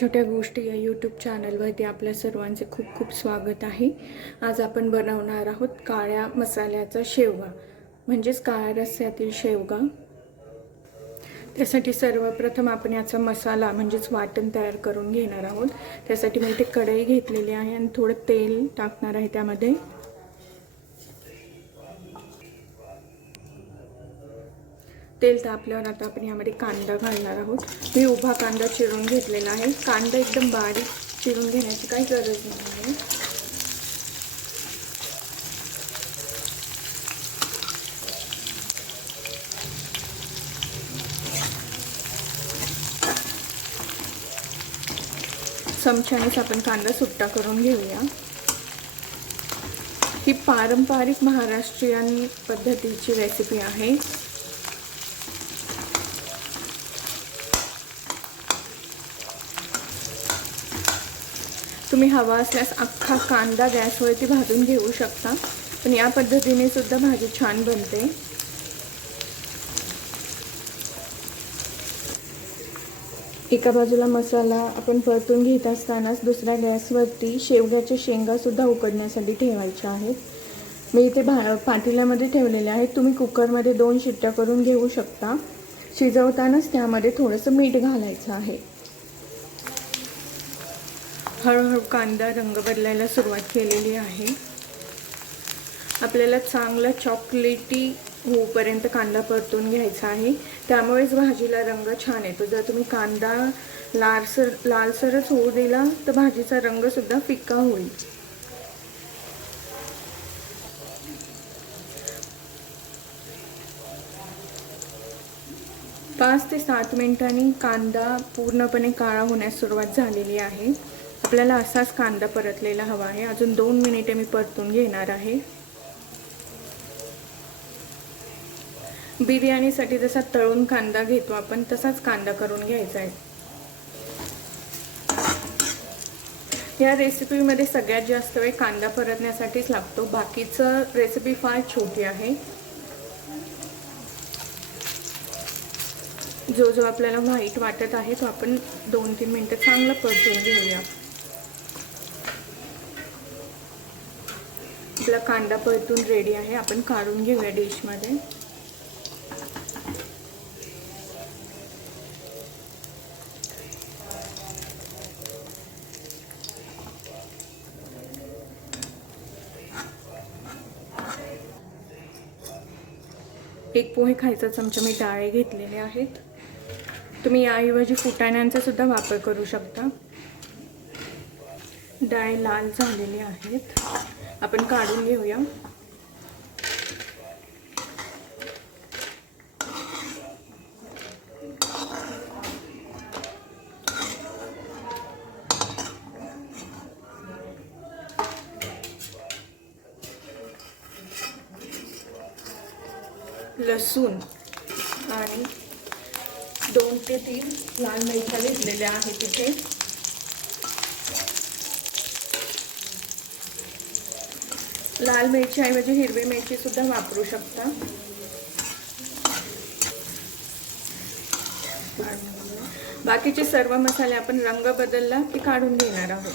छोट्या गोष्टी या यूट्यूब चॅनलवरती आपल्या सर्वांचे खूप खूप स्वागत आहे। आज आपण बनवणार आहोत काळ्या मसाल्याचा शेवगा, म्हणजेच काळ्या रस्स्यातील शेवगा। त्यासाठी सर्वप्रथम आपण याचा मसाला म्हणजेच वाटण तयार करून घेणार आहोत। त्यासाठी मी इथे कढई घेतलेली आहे आणि थोडं तेल टाकणार आहे त्यामध्ये। तेल तापल्यावर आता आपण यामध्ये कांदा घालणार आहोत। मी उभा कांदा चिरून घेतलेला आहे। कांदा एकदम बारीक चिरून घेण्याची काही गरज नाही। चमच्यानेच आपण कांदा सुट्टा करून घेऊया। ही पारंपरिक महाराष्ट्रीयन पद्धतीची रेसिपी आहे। तुम्ही हवा असल्यास अख्खा कांदा गॅसवरती भाजून घेऊ शकता, पण या पद्धतीने सुद्धा भाजी छान बनते। एका बाजूला मसाला आपण परतून घेत असतानाच दुसऱ्या गॅसवरती शेवग्याच्या शेंगा सुद्धा उकडण्यासाठी ठेवायच्या आहेत। मी इथे पातेल्यामध्ये ठेवलेले आहेत। तुम्ही कुकरमध्ये 2 शिट्ट्या करून घेऊ शकता। शिजवतानाच त्यामध्ये थोडंसं मीठ घालायचं आहे। हळूहळू कांदा रंग बदलायला सुरुवात केलेली आहे। आपल्याला चांगला चॉकलेटी होईपर्यंत कांदा परतून घ्यायचा आहे, त्यामुळेच भाजीला रंग छान येतो। जर तुम्ही कांदा लालसरच होऊ दिला तर भाजीचा रंग सुद्धा फिक्का होईल। पाच ते 7 मिनिटांनी कांदा पूर्णपणे काळा होण्यास सुरुवात झालेली आहे। आपल्याला असाच कांदा परतलेला हवा आहे। अजून 2 मिनिटे मी परतून घेणार आहे। बिर्याणीसाठी जसा तळून कांदा घेतो आपण तसाच कांदा करून घ्यायचा आहे। या रेसिपीमध्ये सगळ्यात जास्त वेळ कांदा परतण्यासाठीच लागतो। बाकीचं रेसिपी फार छोटी आहे। जो जो आपल्याला व्हाईट वाटत आहे तो आपण 2-3 मिनिटं चांगलं परतून घेऊया। आपला कांदा परतून रेडी आहे। आपण काढून घेऊया डिशमध्ये। एक पोहे खायचा चमचा मी डाळ घेतलेले आहेत। तुम्ही याऐवजी फुटाण्यांचा सुद्धा वापर करू शकता। डाळ लाल झालेली आहेत, आपण काढून घेऊया। लसूण आणि 2 ते 3 लाल मिरच्या घेतलेल्या आहेत तिथे। लाल मिरची ऐवजी हिरवी मिरची सुद्धा वापरू शकता। बाकीचे सर्व मसाले आपण रंग बदलला की काढून घेणार आहोत।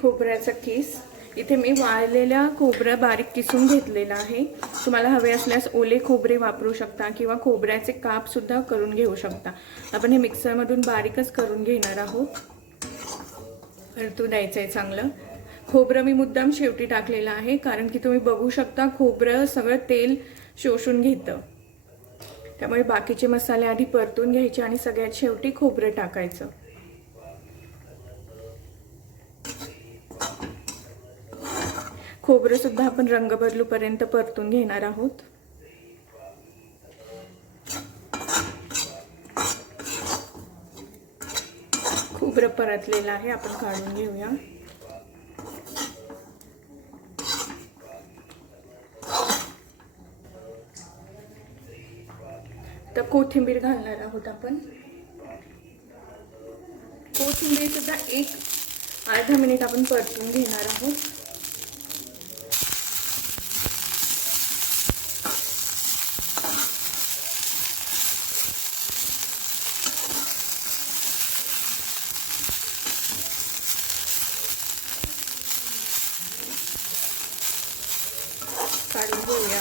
खोबऱ्याचा किस, इथे मी वाळलेल्या खोबरं बारीक किसून घेतलेला आहे। तुम्हाला हवे असल्यास ओले खोबरे वापरू शकता किंवा खोबऱ्याचे काप सुद्धा करून घेऊ शकता। आपण हे मिक्सरमधून बारीकच करून घेणार आहोत। परतू द्यायचं आहे चांगलं। खोबरं मी मुद्दाम शेवटी टाकलेलं आहे, कारण की तुम्ही बघू शकता खोबरं सगळं तेल शोषून घेतं। त्यामुळे बाकीचे मसाले आधी परतून घ्यायचे आणि सगळ्यात शेवटी खोबरं टाकायचं। खोबरं सुद्धा आपण रंग बदलूपर्यंत परतून घेणार आहोत। खोबरं परतलेलं आहे, आपण काढून घेऊया। तर कोथिंबीर घालणार आहोत आपण। कोथिंबीर सुद्धा अर्धा मिनिट आपण परतून घेणार आहोत।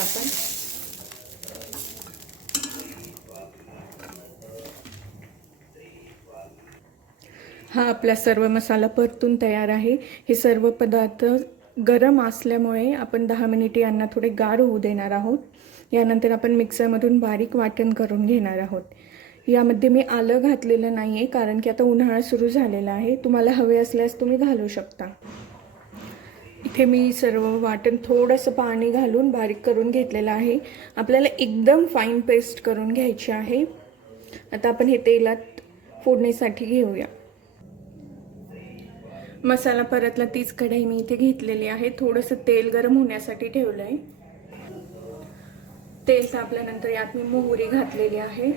आपण. हा आपला सर्व मसाला परतून तयार आहे. हे सर्व पदार्थ गरम असल्यामुळे आपण 10 मिनिटे यांना थोडे गार होऊ देणार आहोत. यानंतर आपण मिक्सरमधून बारीक वाटण करून घेणार आहोत. यामध्ये मी आलं घातलेलं नाही आहे, कारण की आता उन्हाळा सुरू झालेला आहे. तुम्हाला हवे असल्यास तुम्ही घालू शकता. इथे मी सर्व वाटण थोडंसं पाणी घालून बारीक करून घेतलेलं आहे. आपल्याला एकदम फाईन पेस्ट करून घ्यायची आहे. आता आपण हे तेलात फोडणीसाठी घेऊया. मसाला परतला तीच कढई मी इथे घेतलेली आहे. थोडंसं तेल गरम होण्यासाठी ठेवलं आहे. तेल तापल्यानंतर यात मी मोहरी घातलेली आहे.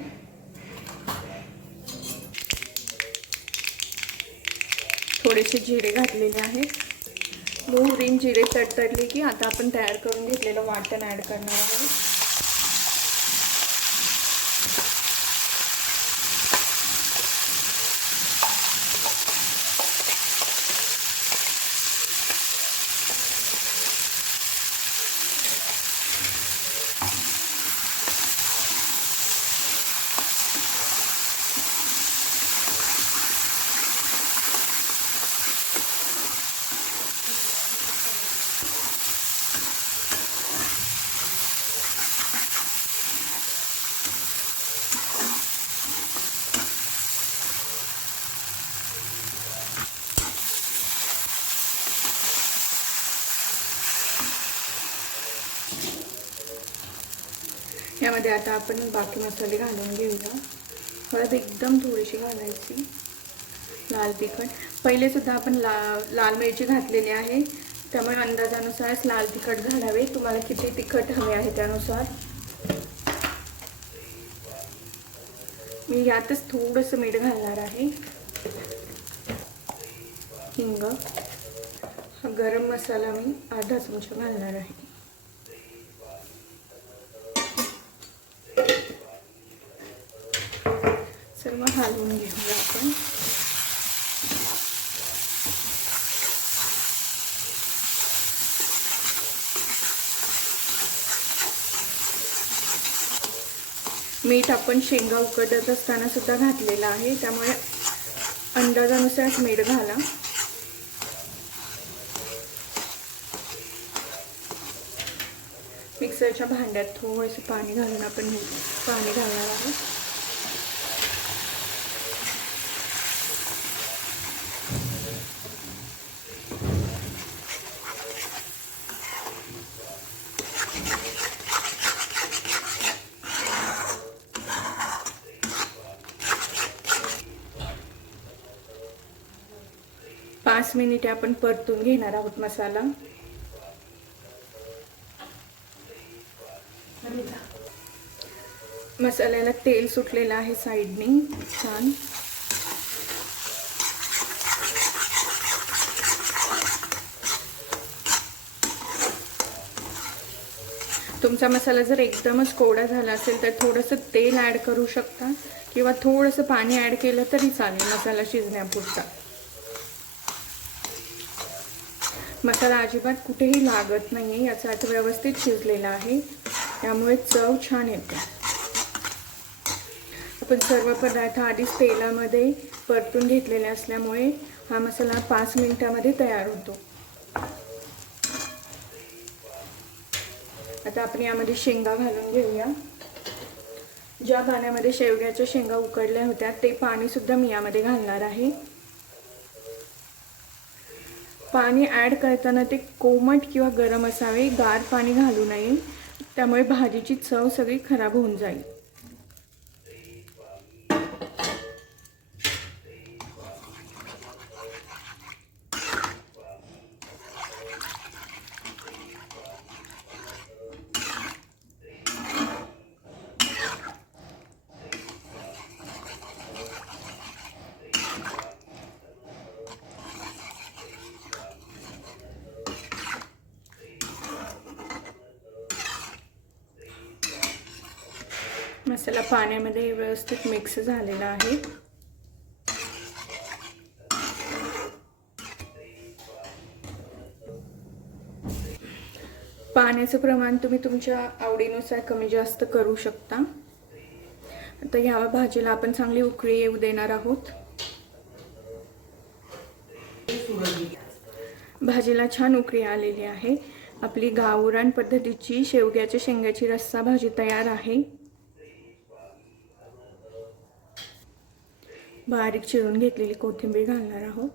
थोडेसे जिरे घातलेले आहेत. मोहरी जिरे तडतडले की आता आपण तयार करून घेतलेलं वाटण ॲड करणार आहोत. यामध्ये आता आपण बाकी मसाले घालून घेऊया. हळद एकदम थोडीशी घालायची. लाल तिखट पहिले सुद्धा आपण लाल मिरची घातलेली आहे, त्यामुळे अंदाजानुसारच लाल तिखट घालावे. तुम्हाला किती तिखट हवे आहे त्यानुसार. मी यातच थोडंसं मीठ घालणार आहे. हिंग, हा गरम मसाला मी अर्धा चमचा घालणार आहे. सर्व हलवून घेऊया आपण. मीठ आपण शेंगा उकडत असताना सुद्धा घातलेला आहे, त्यामुळे अंदाजानुसार मीठ घाला. मिक्सरच्या भांड्यात थोडंसं पाणी घालून आपण पाणी घालणार आहोत. पाच मिनिटे आपण परतून घेणार आहोत मसाला. मसाल्याला तेल सुटलेलं आहे साईडने छान. तुमचा मसाला जर एकदमच कोरडा झाला असेल तर थोडंसं तेल ॲड करू शकता किंवा थोडंसं पाणी ॲड केलं तरी चालेल मसाला शिजण्यापुरता. मसाला अजिबात कुठेही लागत नाही आहे, याचा अर्थ व्यवस्थित शिजलेला आहे, त्यामुळे चव छान येते. आपण सर्व पदार्थ आधीच तेलामध्ये परतून घेतलेले असल्यामुळे हा मसाला 5 मिनिटांमध्ये तयार होतो. आता आपण यामध्ये शेंगा घालून घेऊया. ज्या पाण्यामध्ये शेवग्याच्या शेंगा उकडल्या होत्या ते पाणी सुद्धा मी यामध्ये घालणार आहे. पाणी ॲड करताना ते कोमट किंवा गरम असावे, गार पाणी घालू नये, त्यामुळे भाजीची चव सगळी खराब होऊन जाईल. मसाला पाण्यामध्ये व्यवस्थित मिक्स झालेला आहे. पाण्याचं प्रमाण तुम्ही तुमच्या आवडीनुसार कमी जास्त करू शकता. आता ह्या भाजीला आपण चांगली उकळी येऊ देणार आहोत. भाजीला छान उकळी आलेली आहे. आपली गावरान पद्धतीची शेवग्याच्या शेंगाची रस्सा भाजी तयार आहे. बारीक चिरून घेतलेली कोथिंबीर घालणार आहोत.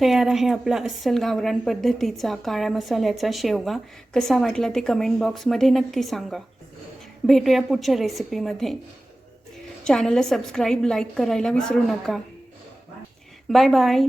तयार आहे आपला अस्सल गावरान पद्धतीचा काळ्या मसाल्याचा शेवगा. कसा वाटला ते कमेंट बॉक्समध्ये नक्की सांगा. भेटूया पुढच्या रेसिपीमध्ये. चॅनलला सबस्क्राईब, लाईक करायला विसरू नका. Bye bye.